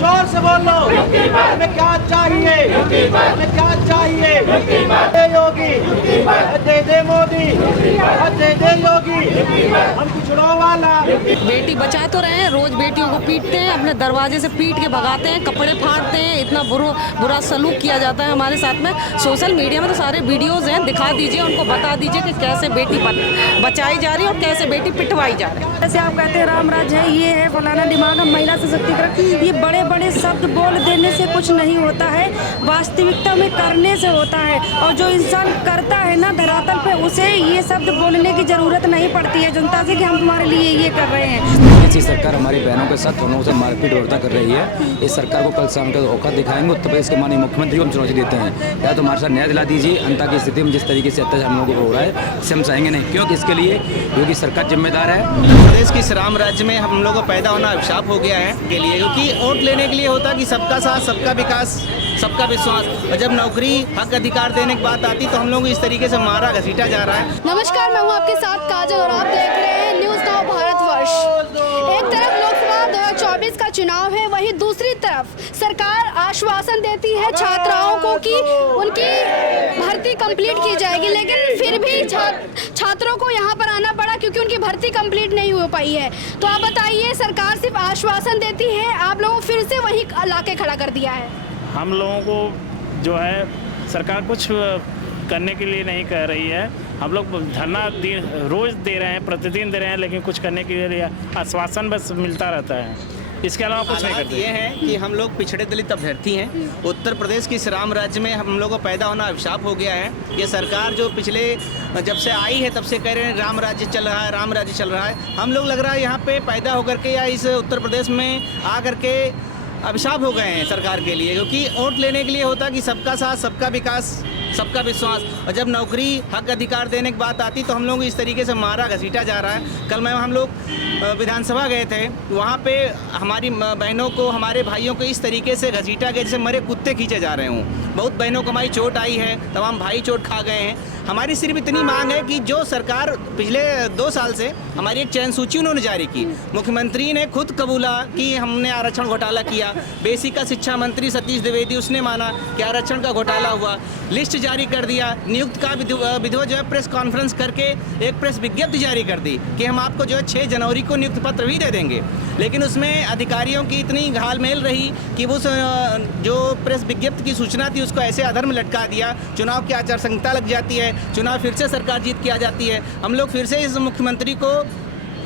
जोर से बोलो, हमें क्या चाहिए, हमें क्या चाहिए, दे योगी, दे मोदी, दे योगी, हम पिछड़ों वाला। बेटी बचा तो रहे हैं, रोज बेटियों को पीटते हैं, अपने दरवाजे से पीट के भगाते हैं, कपड़े फाड़ते हैं, इतना बुरा सलूक किया जाता है हमारे साथ में। सोशल मीडिया में तो सारे वीडियोस हैं, दिखा दीजिए, उनको बता दीजिए कि कैसे बेटी बचाई जा रही है और कैसे बेटी पिटवाई जा रही है। जैसे आप कहते हैं राम राज्य है, ये है फलाना दिमाग, हम महिला सशक्तिकरण, ये बड़े बड़े शब्द बोल देने से कुछ नहीं होता है, वास्तविकता में करने से होता है। और जो इंसान करता है ना धरातल पे, उसे ये शब्द बोलने की जरूरत नहीं पड़ती है जनता से कि हम तुम्हारे लिए ये कर रहे हैं। ऐसी सरकार हमारी बहनों के साथ हम लोगों से मारपीट वर्ता कर रही है। इस सरकार को कल शाम का औकात दिखाएंगे। उत्तर प्रदेश के माननीय मुख्यमंत्री को हम चुनौती देते हैं, या तो हमारे साथ न्याय दिला दीजिए। अंता की स्थिति में जिस तरीके से अत्याचार हम लोगों को हो रहा है, इसे हम चाहेंगे नहीं, क्योंकि इसके लिए क्योंकि सरकार जिम्मेदार है। प्रदेश की इस राम राज्य में हम लोगों को पैदा होना अभिशाप हो गया है के लिए, क्योंकि वोट लेने के लिए होता कि सबका साथ, सबका विकास, सबका विश्वास, और जब नौकरी हक अधिकार देने की बात आती तो हम लोग इस तरीके से मारा घसीटा जा रहा है। नमस्कार, मैं हूं आपके साथ काजल और आप देख रहे हैं न्यूज़ नाउ भारतवर्ष। एक तरफ लोकसभा 2024 का चुनाव है, वहीं दूसरी तरफ सरकार आश्वासन देती है छात्राओं को कि उनकी भर्ती कंप्लीट की जाएगी, लेकिन फिर भी छात्रों को यहाँ पर आना पड़ा क्योंकि उनकी भर्ती कंप्लीट नहीं हो पाई है। तो आप बताइए, सरकार सिर्फ आश्वासन देती है, आप लोगों फिर से वही लाके खड़ा कर दिया है। हम लोगों को जो है सरकार कुछ करने के लिए नहीं कह रही है। हम लोग धरना रोज दे रहे हैं, प्रतिदिन दे रहे हैं, लेकिन कुछ करने के लिए आश्वासन बस मिलता रहता है, इसके अलावा कुछ नहीं करते। ये है कि हम लोग पिछड़े दलित अभ्यर्थी हैं। उत्तर प्रदेश की इस राम राज्य में हम लोगों को पैदा होना अभिशाप हो गया है। ये सरकार जो पिछले जब से आई है तब से कह रहे हैं राम राज्य चल रहा है, राम राज्य चल रहा है। हम लोग लग रहा है यहाँ पे पैदा होकर के या इस उत्तर प्रदेश में आकर के अभिशाप हो गए हैं सरकार के लिए, क्योंकि वोट लेने के लिए होता कि सबका साथ, सबका विकास, सबका विश्वास, और जब नौकरी हक अधिकार देने की बात आती तो हम लोग इस तरीके से मारा घसीटा जा रहा है। कल हम लोग विधानसभा गए थे, वहाँ पे हमारी बहनों को, हमारे भाइयों को इस तरीके से घसीटा गया जैसे मरे कुत्ते खींचे जा रहे हों। बहुत बहनों को हमारी चोट आई है, तमाम भाई चोट खा गए हैं। हमारी सिर्फ इतनी मांग है कि जो सरकार पिछले 2 साल से हमारी एक चयन सूची उन्होंने जारी की, मुख्यमंत्री ने खुद कबूला कि हमने आरक्षण घोटाला किया। बेसिक का शिक्षा मंत्री सतीश द्विवेदी, उसने माना कि आरक्षण का घोटाला हुआ, लिस्ट जारी कर दिया। नियुक्त का विधवा जो है प्रेस कॉन्फ्रेंस करके एक प्रेस विज्ञप्ति जारी कर दी कि हम आपको जो है 6 जनवरी को नियुक्त पत्र भी दे देंगे, लेकिन उसमें अधिकारियों की इतनी घालमेल रही कि वो जो प्रेस विज्ञप्ति की सूचना थी उसको ऐसे अधर्म लटका दिया। चुनाव की आचार संहिता लग जाती है, चुनाव फिर से सरकार जीत के आ जाती है। हम लोग फिर से इस मुख्यमंत्री को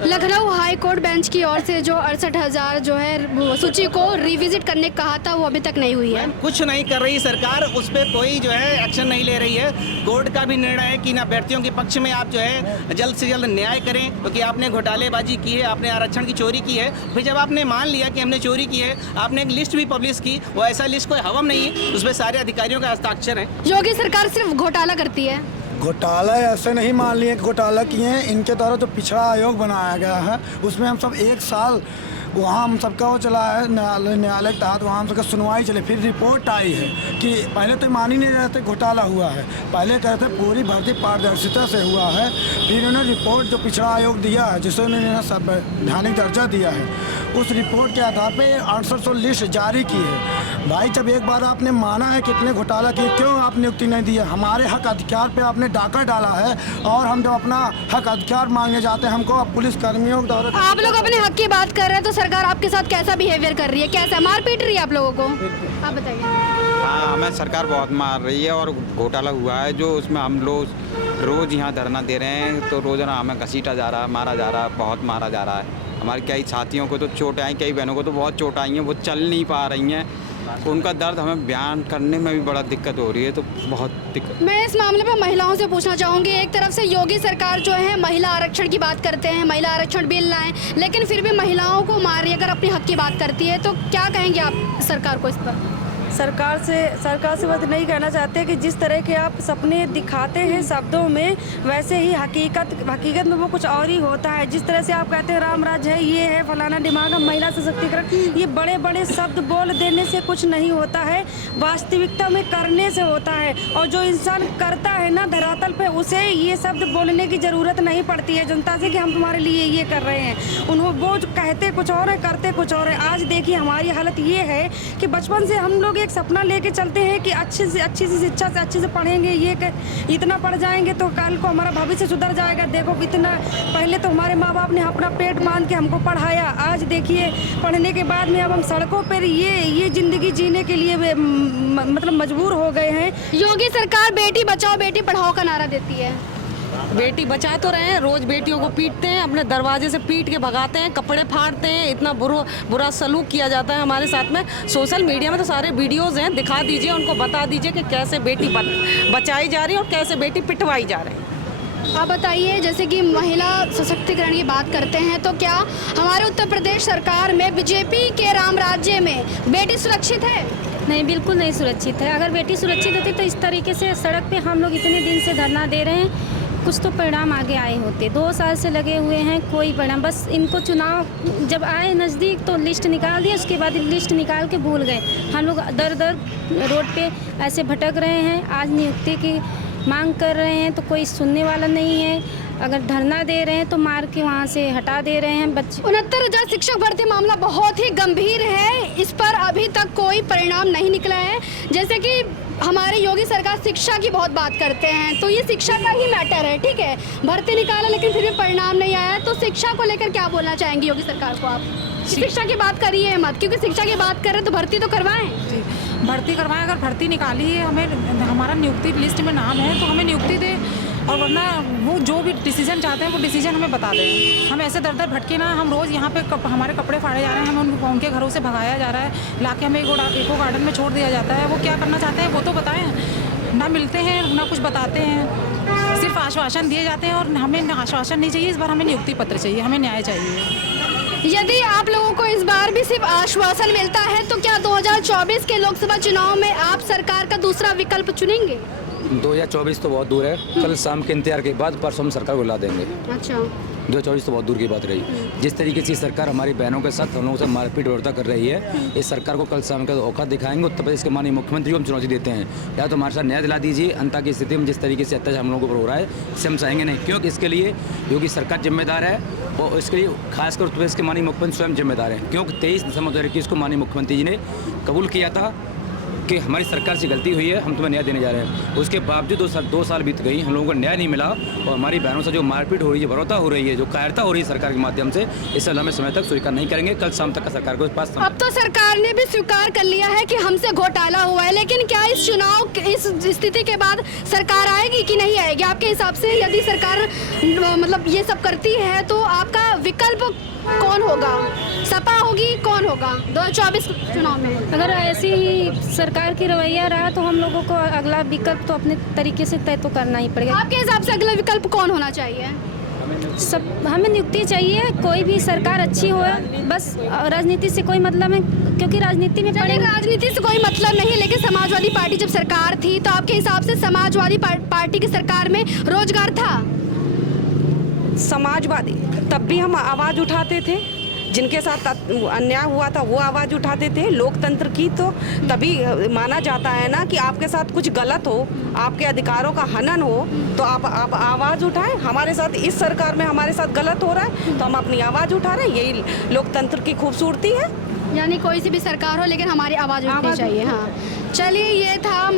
लखनऊ हाई कोर्ट बेंच की ओर से जो 68,000 जो है सूची को रिविजिट करने को कहा था, वो अभी तक नहीं हुई है। कुछ नहीं कर रही सरकार, उस पर कोई जो है एक्शन नहीं ले रही है। कोर्ट का भी निर्णय है कि इन अभ्यर्थियों के पक्ष में आप जो है जल्द से जल्द न्याय करें, क्योंकि आपने घोटालेबाजी की है, आपने आरक्षण की चोरी की है। फिर जब आपने मान लिया कि हमने चोरी की है, आपने एक लिस्ट भी पब्लिश की, वो ऐसा लिस्ट कोई हवम नहीं है, उसमें सारे अधिकारियों का हस्ताक्षर है। योगी सरकार सिर्फ घोटाला करती है। घोटाला ऐसे नहीं मान लिए घोटाला किए हैं। इनके द्वारा जो पिछड़ा आयोग बनाया गया है उसमें हम सब 1 साल वहाँ हम सबका वो चला है, न्यायालय के तहत वहाँ हम सबका सुनवाई चले। फिर रिपोर्ट आई है कि पहले तो मान ही नहीं रहे थे घोटाला हुआ है, पहले कहते पूरी भर्ती पारदर्शिता से हुआ है। फिर उन्होंने रिपोर्ट जो पिछड़ा आयोग दिया है, जिसे उन्होंने संवैधानिक दर्जा दिया है, उस रिपोर्ट के आधार पर 800 लिस्ट जारी की है। भाई जब एक बार आपने माना है कितने घोटाला किए, क्यों आप नियुक्ति नहीं दी है? हमारे हक अधिकार पे आपने डाका डाला है, और हम जब अपना हक अधिकार मांगने जाते हैं हमको पुलिस कर्मियों के द्वारा। आप लोग अपने हक की बात कर रहे हैं तो सरकार आपके साथ कैसा बिहेवियर कर रही है, कैसा मार पीट रही है आप लोगों को, आप बताइए। हाँ, हमें सरकार बहुत मार रही है और घोटाला हुआ है जो उसमें हम लोग रोज़ यहाँ धरना दे रहे हैं, तो रोज़ाना हमें घसीटा जा रहा है, मारा जा रहा है, बहुत मारा जा रहा है। हमारे कई साथियों को तो चोट आई, कई बहनों को तो बहुत चोट आई हैं, वो चल नहीं पा रही हैं। उनका दर्द हमें बयान करने में भी बड़ा दिक्कत हो रही है, तो बहुत दिक्कत। मैं इस मामले में महिलाओं से पूछना चाहूँगी। एक तरफ से योगी सरकार जो है महिला आरक्षण की बात करते हैं, महिला आरक्षण बिल लाएं, लेकिन फिर भी महिलाओं को मार रही है। अगर अपने हक की बात करती है तो क्या कहेंगे आप सरकार को इस पर? सरकार से बस नहीं कहना चाहते कि जिस तरह के आप सपने दिखाते हैं शब्दों में, वैसे ही हकीकत में वो कुछ और ही होता है। जिस तरह से आप कहते हैं राम राज्य है, ये है फलाना दिमाग, महिला सशक्तिकरण, ये बड़े बड़े शब्द बोल देने से कुछ नहीं होता है, वास्तविकता में करने से होता है। और जो इंसान करता है ना धरातल पे, उसे ये शब्द बोलने की ज़रूरत नहीं पड़ती है जनता से कि हम तुम्हारे लिए ये कर रहे हैं। वो जो कहते कुछ और है, करते कुछ और है। आज देखिए हमारी हालत ये है कि बचपन से हम लोग एक सपना लेके चलते हैं कि अच्छी से शिक्षा से अच्छे से पढ़ेंगे, इतना पढ़ जाएंगे तो कल को हमारा भविष्य सुधर जाएगा। देखो कितना पहले तो हमारे माँ बाप ने अपना पेट बांध के हमको पढ़ाया, आज देखिए पढ़ने के बाद में अब हम सड़कों पर ये ज़िंदगी जीने के लिए मतलब मजबूर हो गए हैं। योगी सरकार बेटी बचाओ बेटी पढ़ाओ का नारा देती है। बेटी बचा तो रहे हैं, रोज बेटियों को पीटते हैं, अपने दरवाजे से पीट के भगाते हैं, कपड़े फाड़ते हैं, इतना बुरा सलूक किया जाता है हमारे साथ में। सोशल मीडिया में तो सारे वीडियोज़ हैं, दिखा दीजिए, उनको बता दीजिए कि कैसे बेटी बचाई जा रही है और कैसे बेटी पिटवाई जा रही है। आप बताइए, जैसे कि महिला सशक्तिकरण की बात करते हैं तो क्या हमारे उत्तर प्रदेश सरकार में बीजेपी के राम राज्य में बेटी सुरक्षित है? नहीं, बिल्कुल नहीं सुरक्षित है। अगर बेटी सुरक्षित होती तो इस तरीके से सड़क पे हम लोग इतने दिन से धरना दे रहे हैं, कुछ तो परिणाम आगे आए होते। 2 साल से लगे हुए हैं, कोई परिणाम, बस इनको चुनाव जब आए नज़दीक तो लिस्ट निकाल दिया, उसके बाद लिस्ट निकाल के भूल गए। हम लोग दर रोड पे ऐसे भटक रहे हैं, आज नियुक्ति की मांग कर रहे हैं तो कोई सुनने वाला नहीं है। अगर धरना दे रहे हैं तो मार के वहाँ से हटा दे रहे हैं बच्चे। 69,000 शिक्षक भर्ती मामला बहुत ही गंभीर है, इस पर अभी तक कोई परिणाम नहीं निकला है। जैसे कि हमारे योगी सरकार शिक्षा की बहुत बात करते हैं, तो ये शिक्षा का ही मैटर है, ठीक है। भर्ती निकाला लेकिन फिर भी परिणाम नहीं आया, तो शिक्षा को लेकर क्या बोलना चाहेंगे योगी सरकार को आप? शिक्षा की बात करिए मत, क्योंकि शिक्षा की बात कर रहे हैं तो भर्ती तो करवाएं। भर्ती करवाएं, अगर भर्ती निकाली है, हमें हमारा नियुक्ति लिस्ट में नाम है तो हमें नियुक्ति दे, और वरना वो जो भी डिसीजन चाहते हैं वो डिसीजन हमें बता दें। हम ऐसे दर भटके ना, हम रोज़ यहाँ पे हमारे कपड़े फाड़े जा रहे हैं, हमें उनके घरों से भगाया जा रहा है, लाके हमें एको गार्डन में छोड़ दिया जाता है। वो क्या करना चाहते हैं वो तो बताएं। ना मिलते हैं ना कुछ बताते हैं, सिर्फ आश्वासन दिए जाते हैं, और हमें आश्वासन नहीं चाहिए, इस बार हमें नियुक्ति पत्र चाहिए, हमें न्याय चाहिए। यदि आप लोगों को इस बार भी सिर्फ आश्वासन मिलता है तो क्या 2024 के लोकसभा चुनाव में आप सरकार का दूसरा विकल्प चुनेंगे? 2024 तो बहुत दूर है, कल शाम के इंतजार के बाद परसों हम सरकार को ला देंगे। अच्छा, 2024 तो बहुत दूर की बात रही। जिस तरीके से सरकार हमारी बहनों के साथ हम लोगों से मारपीट वर्ता कर रही है, इस सरकार को कल शाम का औकात दिखाएंगे। उत्तर प्रदेश के माननीय मुख्यमंत्री को हम चुनौती देते हैं, या तो हमारे साथ न्याय दिला दीजिए, अंता की स्थिति में जिस तरीके से अत्याचार हम लोगों पर हो रहा है इसे हम चाहेंगे नहीं, क्योंकि इसके लिए योगी सरकार जिम्मेदार है, और इसके लिए खासकर उत्तर प्रदेश के माननीय मुख्यमंत्री स्वयं जिम्मेदार हैं। क्योंकि 23 दिसंबर 2021 को माननीय मुख्यमंत्री जी ने कबूल किया था कि हमारी सरकार से गलती हुई है, हम तुम्हें न्याय देने जा रहे हैं। उसके बावजूद 2 साल बीत गई, हम लोगों को न्याय नहीं मिला, और हमारी बहनों से जो मारपीट हो रही है, बरौता हो रही है, जो कायरता हो रही है सरकार के माध्यम से, इसे लंबे समय तक स्वीकार नहीं करेंगे। कल शाम तक का सरकार को पास। अब तो सरकार ने भी स्वीकार कर लिया है कि हमसे घोटाला हुआ है, लेकिन क्या इस चुनाव इस स्थिति के बाद सरकार आएगी कि नहीं आएगी? आपके हिसाब से यदि सरकार मतलब ये सब करती है तो आपका विकल्प कौन होगा? सपा होगी, कौन होगा 2024 चुनाव में? अगर ऐसी ही सरकार की रवैया रहा तो हम लोगों को अगला विकल्प तो अपने तरीके से तय तो करना ही पड़ेगा। आपके हिसाब से अगला विकल्प कौन होना चाहिए? हमें नियुक्ति चाहिए, कोई भी सरकार अच्छी हो, बस राजनीति से कोई मतलब है, क्योंकि राजनीति में राजनीति से कोई मतलब नहीं। लेकिन समाजवादी पार्टी जब सरकार थी तो आपके हिसाब से समाजवादी पार्टी की सरकार में रोजगार था? समाजवादी तब भी हम आवाज़ उठाते थे, जिनके साथ अन्याय हुआ था वो आवाज़ उठाते थे। लोकतंत्र की तो तभी माना जाता है ना कि आपके साथ कुछ गलत हो, आपके अधिकारों का हनन हो तो आप आवाज़ उठाएं। हमारे साथ इस सरकार में हमारे साथ गलत हो रहा है तो हम अपनी आवाज़ उठा रहे हैं, यही लोकतंत्र की खूबसूरती है। यानी कोई सी भी सरकार हो लेकिन हमारी आवाज़ उठनी चाहिए। हाँ, चलिए, ये था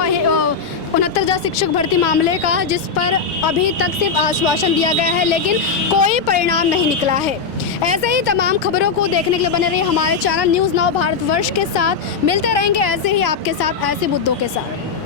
69,000 शिक्षक भर्ती मामले का, जिस पर अभी तक सिर्फ आश्वासन दिया गया है लेकिन कोई परिणाम नहीं निकला है। ऐसे ही तमाम खबरों को देखने के लिए बने रहिए हमारे चैनल न्यूज़ नाउ भारतवर्ष के साथ। मिलते रहेंगे ऐसे ही आपके साथ ऐसे मुद्दों के साथ।